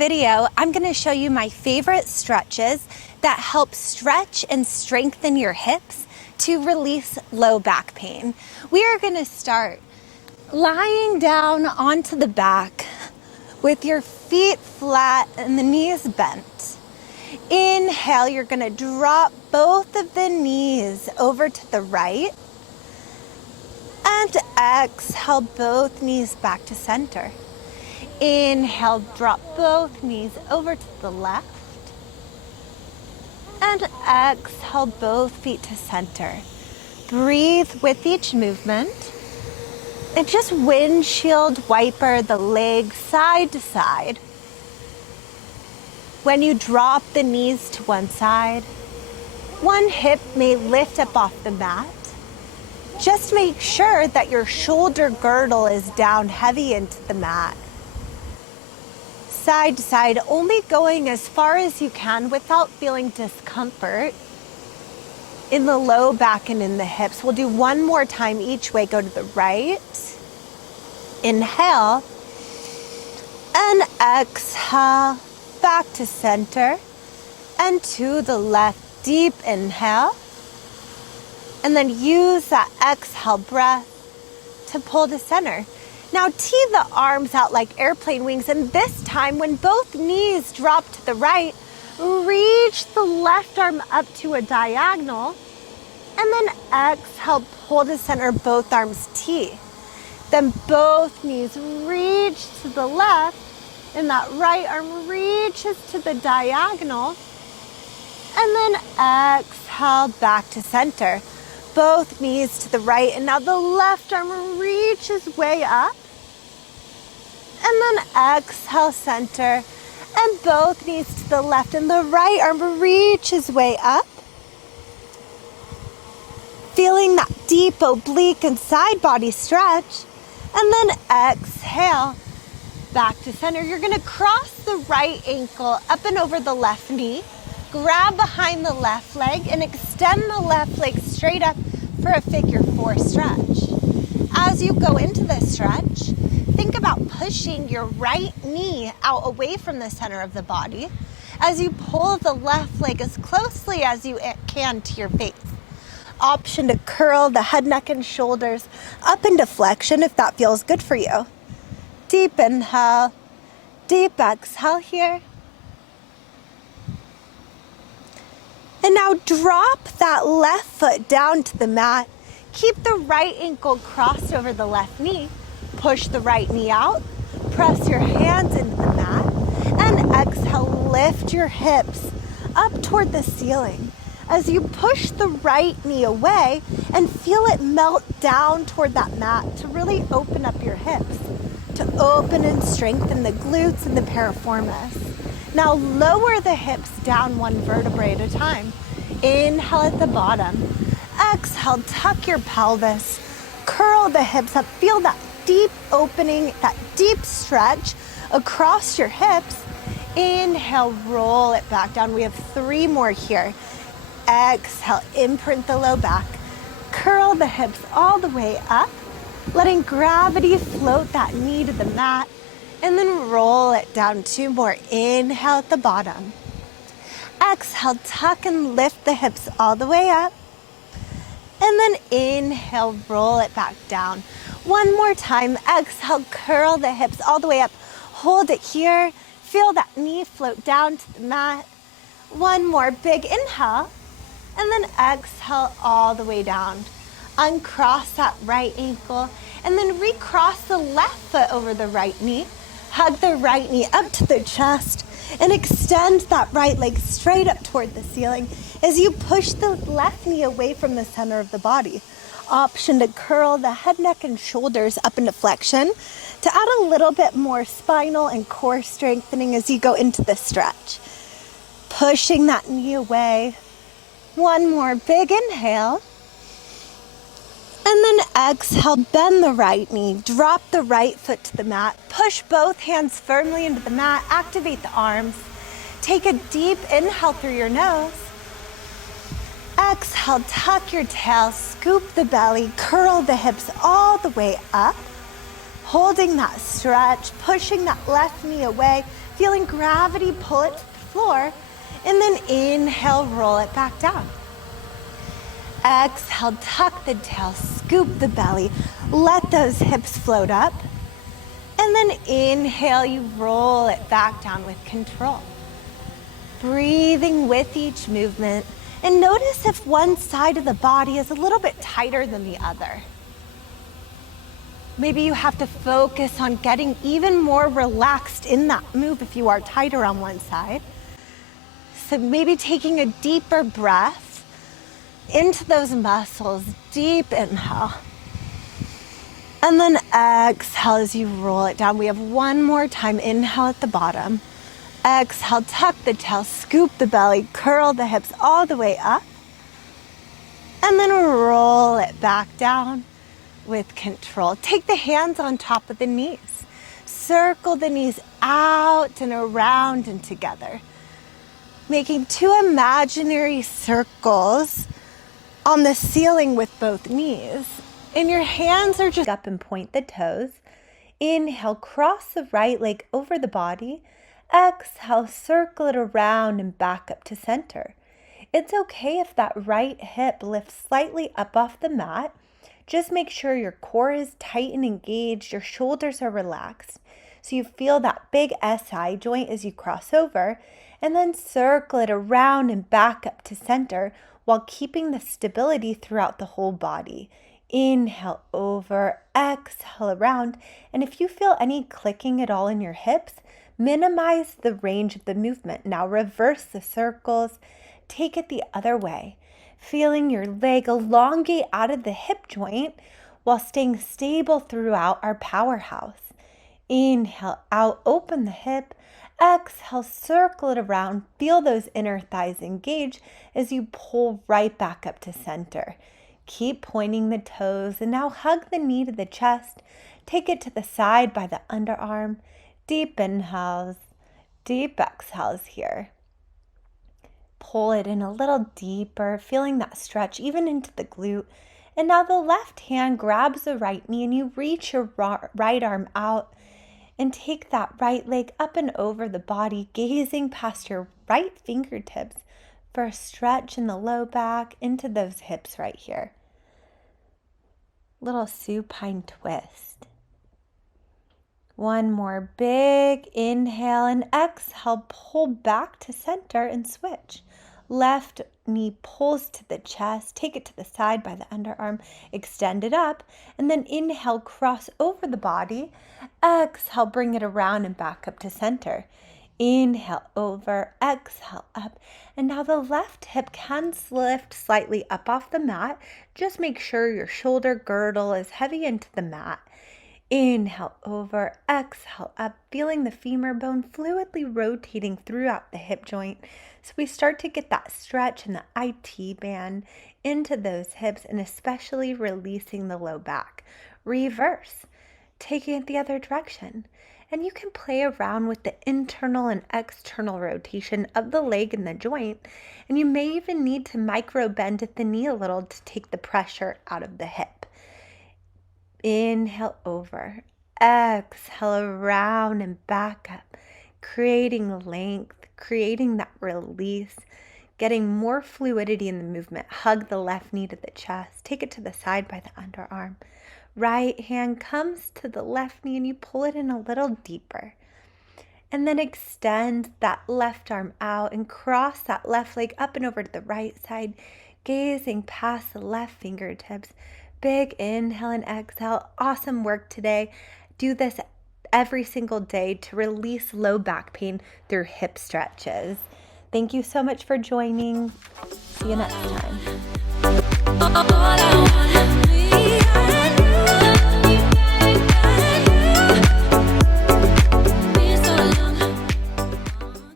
video, I'm going to show you my favorite stretches that help stretch and strengthen your hips to release low back pain. We are going to start lying down onto the back with your feet flat and the knees bent. Inhale, you're going to drop both of the knees over to the right. And exhale, both knees back to center. Inhale, drop both knees over to the left. And exhale, both feet to center. Breathe with each movement. And just windshield wiper the legs side to side. When you drop the knees to one side, one hip may lift up off the mat. Just make sure that your shoulder girdle is down heavy into the mat. Side to side, only going as far as you can without feeling discomfort in the low back and in the hips. We'll do one more time each way. Go to the right. Inhale. And exhale. Back to center. And to the left. Deep inhale. And then use that exhale breath to pull to center. Now tee the arms out like airplane wings, and this time when both knees drop to the right, reach the left arm up to a diagonal, and then exhale, pull to center, both arms tee. Then both knees reach to the left, and that right arm reaches to the diagonal, and then exhale, back to center. Both knees to the right, and now the left arm reaches way up. And then exhale, center, and both knees to the left, and the right arm reaches way up. Feeling that deep oblique and side body stretch. And then exhale, back to center. You're gonna cross the right ankle up and over the left knee. Grab behind the left leg and extend the left leg straight up for a figure four stretch. As you go into this stretch, think about pushing your right knee out away from the center of the body as you pull the left leg as closely as you can to your face. Option to curl the head, neck, and shoulders up into flexion if that feels good for you. Deep inhale, deep exhale here. And now drop that left foot down to the mat. Keep the right ankle crossed over the left knee. Push the right knee out. Press your hands into the mat. And exhale, lift your hips up toward the ceiling. As you push the right knee away and feel it melt down toward that mat to really open up your hips. To open and strengthen the glutes and the piriformis. Now lower the hips down one vertebrae at a time. Inhale at the bottom. Exhale, tuck your pelvis. Curl the hips up. Feel that deep opening, that deep stretch across your hips. Inhale, roll it back down. We have 3 more here. Exhale, imprint the low back. Curl the hips all the way up. Letting gravity float that knee to the mat. And then roll it down. 2 more. Inhale at the bottom. Exhale, tuck and lift the hips all the way up. And then inhale, roll it back down. 1 more time. Exhale, curl the hips all the way up. Hold it here. Feel that knee float down to the mat. 1 more big inhale. And then exhale all the way down. Uncross that right ankle. And then recross the left foot over the right knee. Hug the right knee up to the chest and extend that right leg straight up toward the ceiling as you push the left knee away from the center of the body. Option to curl the head, neck, and shoulders up into flexion to add a little bit more spinal and core strengthening as you go into the stretch. Pushing that knee away. 1 more big inhale. And then exhale, bend the right knee, drop the right foot to the mat, push both hands firmly into the mat, activate the arms. Take a deep inhale through your nose. Exhale, tuck your tail, scoop the belly, curl the hips all the way up. Holding that stretch, pushing that left knee away. feeling gravity pull it to the floor, and then inhale, roll it back down. Exhale, tuck the tail, scoop the belly, let those hips float up. And then inhale, you roll it back down with control. Breathing with each movement, and notice if one side of the body is a little bit tighter than the other. Maybe you have to focus on getting even more relaxed in that move if you are tighter on one side. So maybe taking a deeper breath into those muscles, deep inhale. And then exhale as you roll it down. We have one more time. Inhale at the bottom. Exhale, tuck the tail, scoop the belly, curl the hips all the way up. And then roll it back down with control. Take the hands on top of the knees. Circle the knees out and around and together. Making two imaginary circles on the ceiling with both knees. And your hands are just up and point the toes. Inhale, cross the right leg over the body. Exhale, circle it around and back up to center. It's okay if that right hip lifts slightly up off the mat. Just make sure your core is tight and engaged, your shoulders are relaxed, so you feel that big SI joint as you cross over, and then circle it around and back up to center while keeping the stability throughout the whole body. Inhale over, exhale around, and if you feel any clicking at all in your hips, minimize the range of the movement. Now reverse the circles, take it the other way, feeling your leg elongate out of the hip joint while staying stable throughout our powerhouse. Inhale out, open the hip. Exhale, circle it around. Feel those inner thighs engage as you pull right back up to center. Keep pointing the toes and now hug the knee to the chest. Take it to the side by the underarm. Deep inhales, deep exhales here. Pull it in a little deeper, feeling that stretch even into the glute. And now the left hand grabs the right knee and you reach your right arm out and take that right leg up and over the body, gazing past your right fingertips for a stretch in the low back into those hips right here. Little supine twist. One more big inhale and exhale, pull back to center and switch. Left knee pulls to the chest, take it to the side by the underarm, extend it up, and then inhale, cross over the body. Exhale, bring it around and back up to center. Inhale over, exhale up, and now the left hip can lift slightly up off the mat. Just make sure your shoulder girdle is heavy into the mat. Inhale over, exhale up, feeling the femur bone fluidly rotating throughout the hip joint. So we start to get that stretch in the IT band into those hips and especially releasing the low back. Reverse, taking it the other direction. And you can play around with the internal and external rotation of the leg and the joint. And you may even need to micro bend at the knee a little to take the pressure out of the hip. Inhale over, exhale around and back up, creating length, creating that release, getting more fluidity in the movement. Hug the left knee to the chest, take it to the side by the underarm. Right hand comes to the left knee and you pull it in a little deeper. And then extend that left arm out and cross that left leg up and over to the right side, gazing past the left fingertips. Big inhale and exhale. Awesome work today. Do this every single day to release low back pain through hip stretches. Thank you so much for joining. See you next time.